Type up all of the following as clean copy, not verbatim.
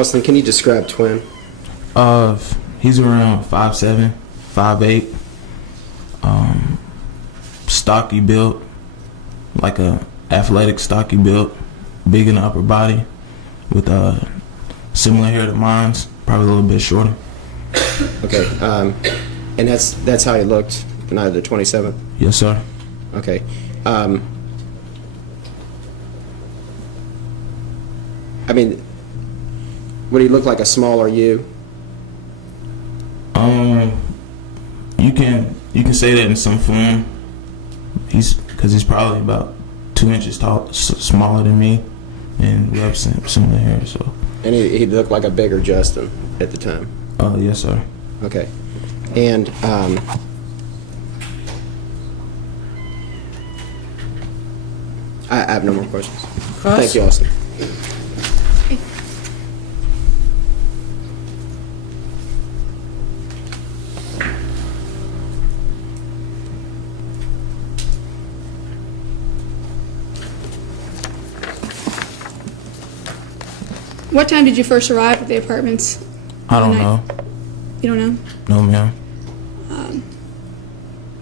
Austin, can you describe Twin? He's around 5'7", 5'8", stocky built, like a athletic stocky built, big in the upper body, with similar hair to mine's, probably a little bit shorter. Okay, and that's how he looked the night of the 27th? Yes, sir. Okay. I mean, would he look like a smaller you? You can say that in some form. Because he's probably about 2 inches tall, smaller than me, and we have similar hair. So. And he looked like a bigger Justin at the time. Yes, sir. Okay, and I have no more questions. Cross? Thank you, Austin. What time did you first arrive at the apartments? I don't know. You don't know? No, ma'am.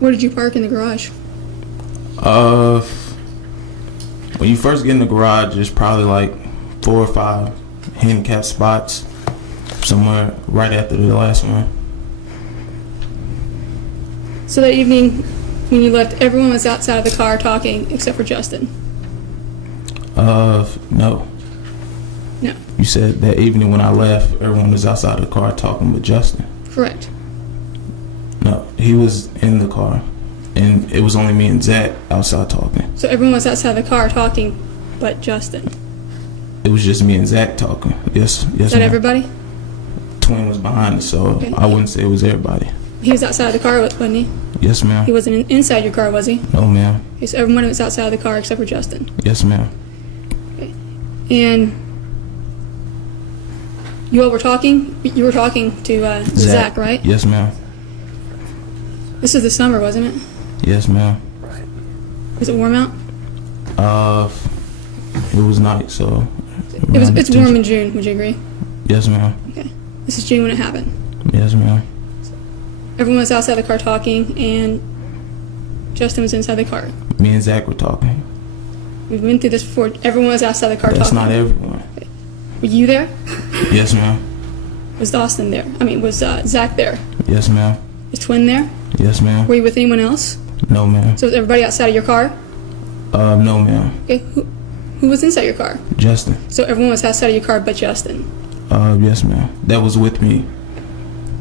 Where did you park in the garage? When you first get in the garage, there's probably like 4 or 5 handicap spots somewhere right after the last one. So that evening when you left, everyone was outside of the car talking except for Justin? No. No. You said that evening when I left, everyone was outside the car talking but Justin. Correct. No, he was in the car, and it was only me and Zach outside talking. So everyone was outside the car talking but Justin? It was just me and Zach talking. Yes. Is that everybody? Twin was behind us, so Okay. I wouldn't say it was everybody. He was outside of the car, wasn't he? Yes, ma'am. He wasn't inside your car, was he? No, ma'am. Okay, so everyone was outside of the car except for Justin. Yes, ma'am. Okay. And you all were talking? You were talking to Zach, right? Yes, ma'am. This is the summer, wasn't it? Yes, ma'am. Was it warm out? It was night, so. It's warm in June, would you agree? Yes, ma'am. Okay. This is June when it happened. Yes, ma'am. Everyone was outside the car talking, and Justin was inside the car. Me and Zach were talking. We've been through this before. Everyone was outside the car That's talking. not everyone. Were you there? Yes, ma'am. Was Austin there? Was Zach there? Yes, ma'am. Was Twin there? Yes, ma'am. Were you with anyone else? No, ma'am. So was everybody outside of your car? No, ma'am. Okay. Who was inside your car? Justin. So everyone was outside of your car but Justin? Yes, ma'am. That was with me.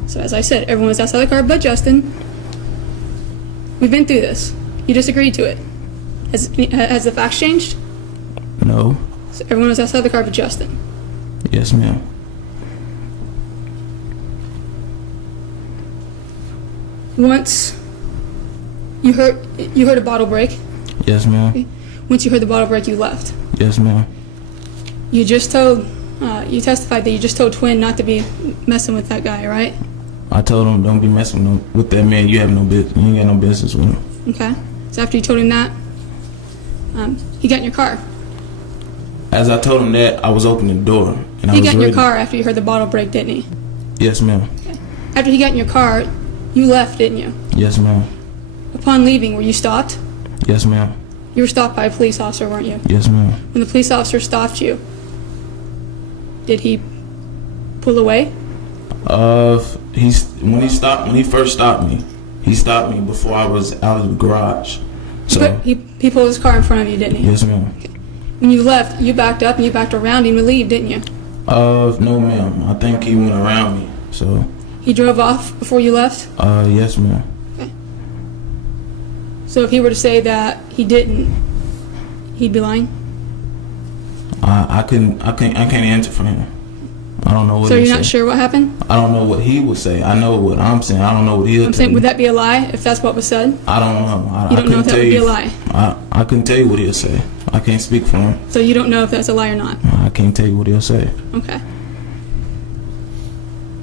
So as I said, everyone was outside the car but Justin. We've been through this. You just agreed to it. Has the facts changed? No. So everyone was outside the car but Justin. Yes, ma'am. Once you heard a bottle break. Yes, ma'am. Okay. Once you heard the bottle break, you left. Yes, ma'am. You testified that you just told Twin not to be messing with that guy, right? I told him don't be messing with that man. You have no business. You ain't got no business with him. Okay. So after you told him that, he got in your car. As I told him that, I was opening the door, and He got in your car after you heard the bottle break, didn't he? Yes, ma'am. Okay. After he got in your car, you left, didn't you? Yes, ma'am. Upon leaving, were you stopped? Yes, ma'am. You were stopped by a police officer, weren't you? Yes, ma'am. When the police officer stopped you, did he pull away? When he first stopped me, he stopped me before I was out of the garage. So He pulled his car in front of you, didn't he? yes, ma'am. Okay. When you left, you backed up and you backed around him to leave, didn't you? No, ma'am. I think he went around me. So He drove off before you left? yes, ma'am. Okay. So if he were to say that he didn't, he'd be lying? I can't answer for him. I don't know what. So he'll you're not say. sure what happened? I don't know what he would say. I know what I'm saying. I don't know what he'll I'm tell saying, me. would that be a lie if that's what was said? I don't know. You don't know if that would be a lie? I couldn't tell you what he'll say. I can't speak for him. So you don't know if that's a lie or not? I can't tell you what he'll say. Okay.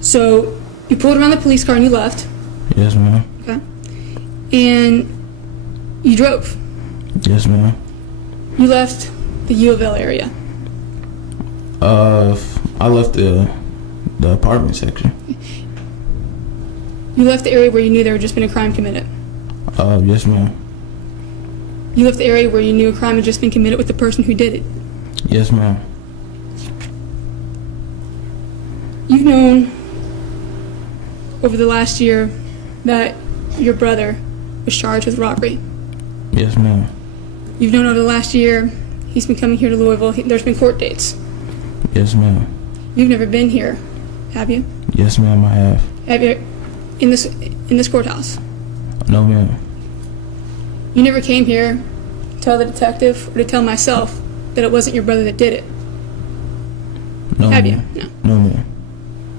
So you pulled around the police car and you left. Yes, ma'am. Okay. And you drove. Yes, ma'am. You left the U of L area. I left the apartment section. You left the area where you knew there had just been a crime committed. Yes, ma'am. You left the area where you knew a crime had just been committed with the person who did it. Yes, ma'am. You've known over the last year that your brother was charged with robbery. Yes, ma'am. You've known over the last year he's been coming here to Louisville. There's been court dates. Yes, ma'am. You've never been here, have you? Yes, ma'am, I have. Have you in this courthouse? No, ma'am. You never came here to tell the detective or to tell myself that it wasn't your brother that did it. No, Have ma'am. you? No. No, ma'am.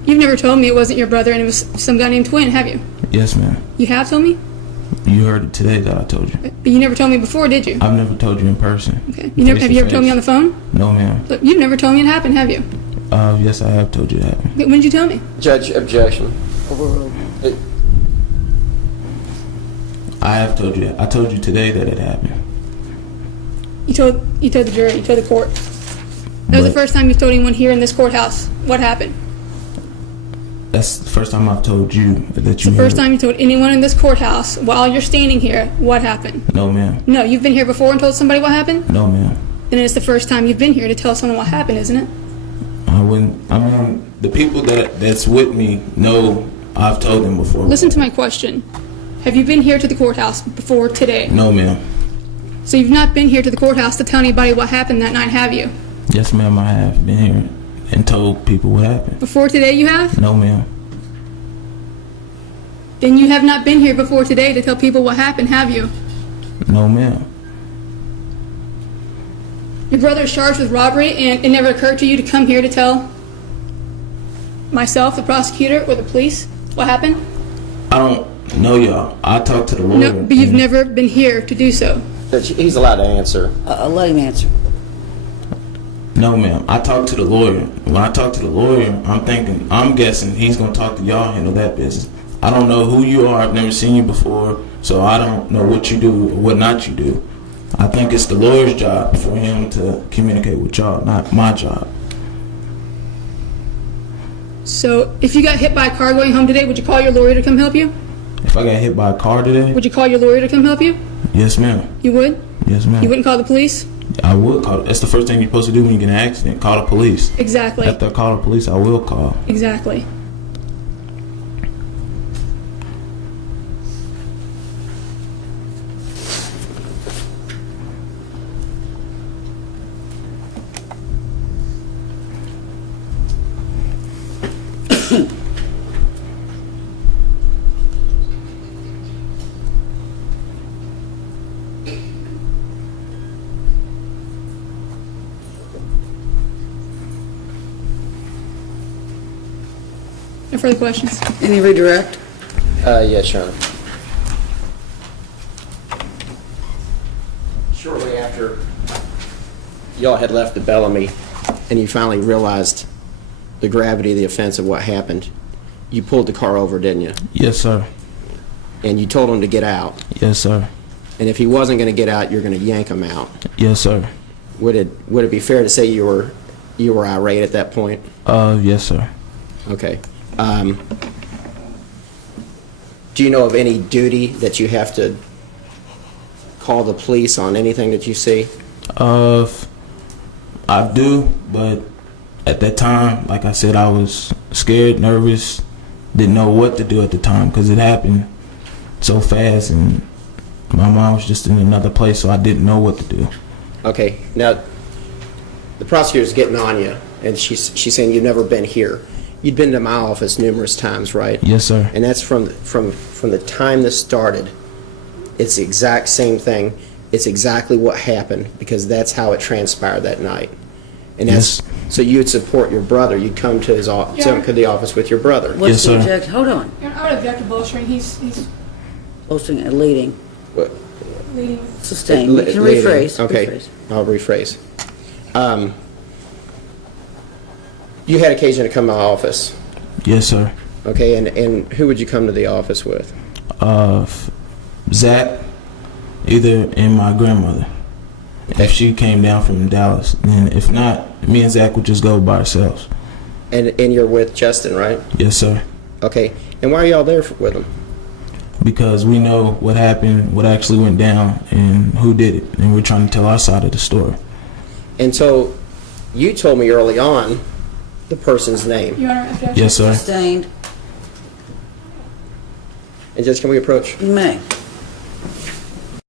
You've never told me it wasn't your brother and it was some guy named Twin, have you? Yes, ma'am. You have told me? You heard it today that I told you. But you never told me before, did you? I've never told you in person. Okay. Have you ever told me on the phone? No, ma'am. Look, you've never told me it happened, have you? Yes, I have told you that. Okay, when did you tell me? Judge, objection. I have told you. I told you today that it happened. You told the jury, you told the court. That was the first time you've told anyone here in this courthouse what happened. That's the first time I've told you that you The first heard time you told anyone in this courthouse while you're standing here what happened. it. No, ma'am. No, you've been here before and told somebody what happened? No, ma'am. Then it's the first time you've been here to tell someone what happened, isn't it? I mean, the people that's with me know I've told them before. Listen to my question. Have you been here to the courthouse before today? No, ma'am. So you've not been here to the courthouse to tell anybody what happened that night, have you? Yes, ma'am, I have been here and told people what happened. Before today you have? No, ma'am. Then you have not been here before today to tell people what happened, have you? No, ma'am. Your brother is charged with robbery and it never occurred to you to come here to tell myself, the prosecutor, or the police what happened? I don't know, y'all. I talked to the lawyer. No, but you've never been here to do so. Judge, he's allowed to answer. Let him answer. No, ma'am. I talked to the lawyer. When I talk to the lawyer, I'm guessing he's going to talk to y'all, handle that business. I don't know who you are. I've never seen you before, so I don't know what you do or what not you do. I think it's the lawyer's job for him to communicate with y'all, not my job. So if you got hit by a car going home today, would you call your lawyer to come help you? If I got hit by a car today? Would you call your lawyer to come help you? Yes, ma'am. You would? Yes, ma'am. You wouldn't call the police? I would call. That's the first thing you're supposed to do when you get in an accident. Call the police. Exactly. After I call the police, I will call. Exactly. No further questions? Any redirect? Yes, Your Honor. Shortly after y'all had left the Bellamy and you finally realized the gravity of the offense of what happened, you pulled the car over, didn't you? Yes, sir. And you told him to get out. Yes, sir. And if he wasn't going to get out, you're going to yank him out. Yes, sir. Would it be fair to say you were irate at that point? Yes, sir. Okay. Do you know of any duty that you have to call the police on anything that you see? I do, but at that time, like I said, I was scared, nervous, didn't know what to do at the time because it happened so fast and my mom was just in another place, so I didn't know what to do. Okay. Now, the prosecutor's getting on you, and she's saying you've never been here. You'd been to my office numerous times, right? Yes, sir. And that's from the time this started. It's the exact same thing. It's exactly what happened because that's how it transpired that night. And that's so you'd support your brother. You'd come to his to the office with your brother. What's Yes, the sir. object? Hold on. I would object to bolstering. He's Posting and leading. What? leading. Sustain. You can Leading. rephrase. Okay, Rephrase. I'll rephrase. You had occasion to come to my office, Yes, sir. okay? And who would you come to the office with? Zach, either and my grandmother. if she came down from Dallas. And if not, me and Zach would just go by ourselves. And you're with Justin, right? Yes, sir. Okay. And why are y'all there with him? Because we know what happened, what actually went down, and who did it. And we're trying to tell our side of the story. And so you told me early on the person's name. Your Honor, objection. Yes, sir. Sustained. And Judge, can we approach? You may.